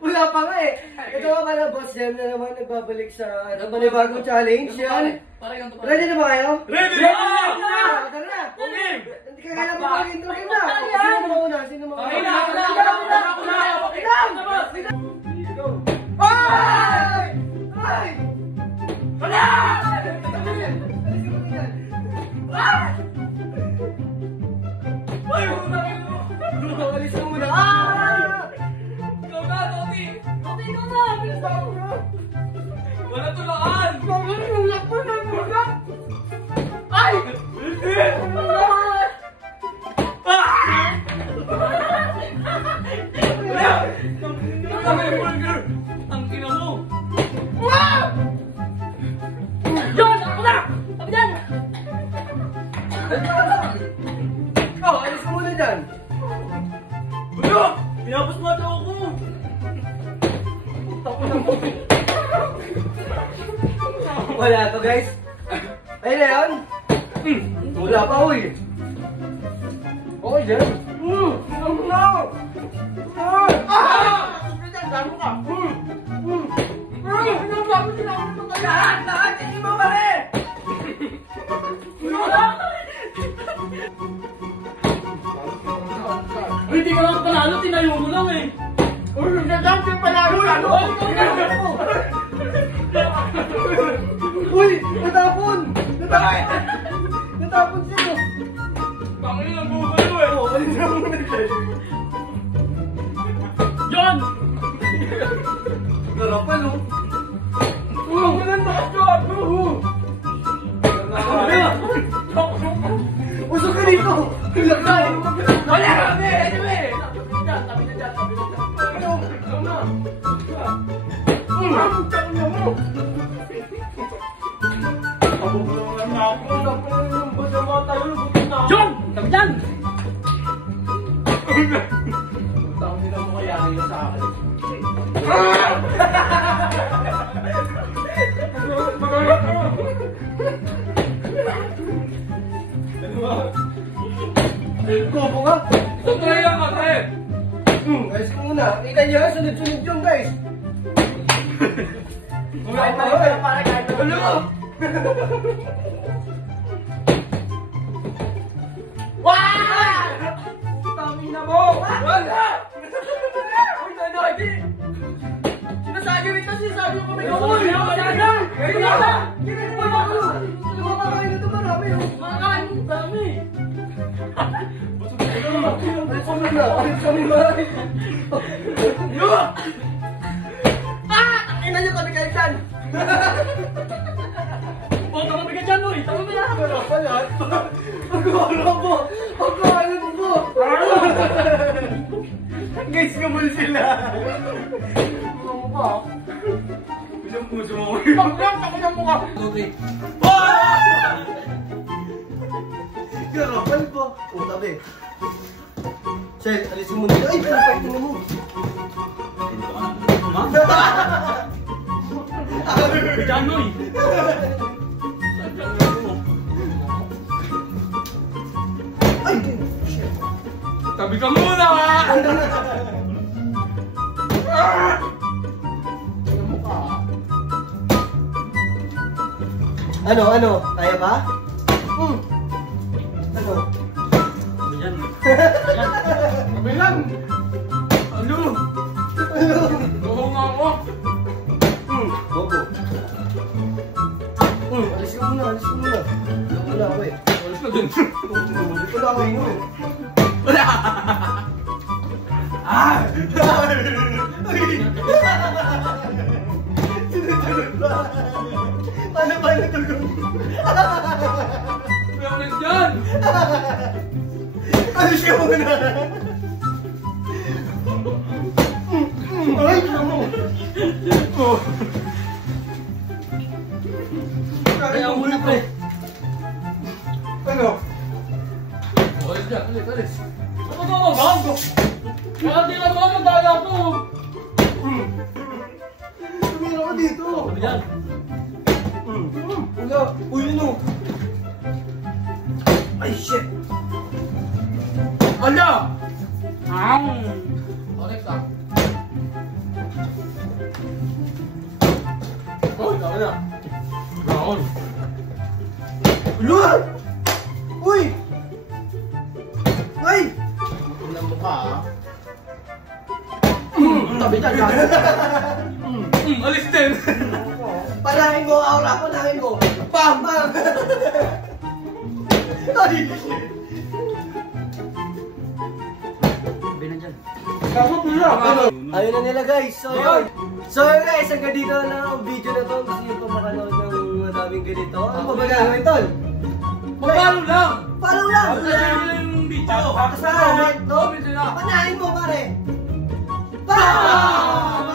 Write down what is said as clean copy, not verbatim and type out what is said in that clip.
Wala pa nga eh. Ito nga pala, Boss Jem na naman nagbabalik sa panibagong challenge. Yan. Ready na ba kayo? Ready! Tara na! Okay! Hindi ka kailangan mag-intro na. Sino mauna? Sino mauna? Ay! Ay! Wala! Ay! Alis ka muna. Ah! Ikaw na, Toti! Toti, ikaw na! Bilis ako bro! Wala tulaan! Mamulak mo na muna! Ay! Hindi! Ang ina mo! Wow! Yon! Ako na! Sabi dyan! Oh, alis ka muna dyan. Wala! Pinapos mo daw ako! Wala to guys. Ayun na yun. Wala pa uy. Okay dyan. Damo ka! Lahat! Hindi mo pa rin! Hindi ka lang panalo, tinayo mo lang eh. Nagdampi panalo! Uy! Natapon! Natapon siya! Pangin ang buhay mo eh! Oo, alis na muna dyan. Yon! Garapal oh! Walang nakasyon! Usok ka dito! Wala kami! Anyway! Yon! Sabi dyan! Gobo nga! Totoo yan kasi! Guys, kung muna, kita niyo, sunod-sunod yung guys! Wala pa yun! Ano? Wah! Tangin na mo! Wala! Uy, nanay! Sinasabi rin kasi, sabi ko may gawin! Uy, Wala! Wala! Lumamakain na ito marami oh! Makain mo, dami! Alis kami na! Alis kami marami! Ina niyo kami kayo dyan! Huwag ka mabigat dyan, uy! Tama mo na! Garapal lahat! Pag-ulo mo! Pag-ulo mo! Guys, kamul sila! Ano ba? Isang puso mo! Paglang ako ng mukha! Okay. Garapal po! O, tabi! Chet, alisin mo na! Ay, pinapaitin mo! Dyan, uy! Ay! Shit! Tabi ka muna! Ano? Kaya ba? Ano? Dyan! Tabi lang! Ano? Buho nga ako! Bobo. Alis ka muna! Wala ako eh. Alis na dun! Wala ako inom eh. Wala! Ah! Paano ba natulog? May ako lang dyan! Alis ka muna! Ay! Kaya muna, pre! Ano? Alis dyan! Alis! Ano ba ako? Bago! Kaya di ka naman ang daya to! Tumira ka dito! Sabi dyan! Wala! Uy, ano? Ay, shit! Ala! Ang! Alex ah! Ano? Brown. Luan! Uy! Ay! Ang mukha ah. Tabi dyan. Alis din. Panahin mo, aura, panahin mo. Pam! Pam! Ay! Tabi na dyan. Kaso pula. Ayun na nila guys. So yun. So yun guys, hanggang dito na lang ang video na to. Gusto nyo pa makanood ng madaming ganito. Ano pa ba gagawin tol? Magpalo lang. Follow lang! Share nyo lang yung video. Saan? Comment nyo na. Panahin mo pare! Pam!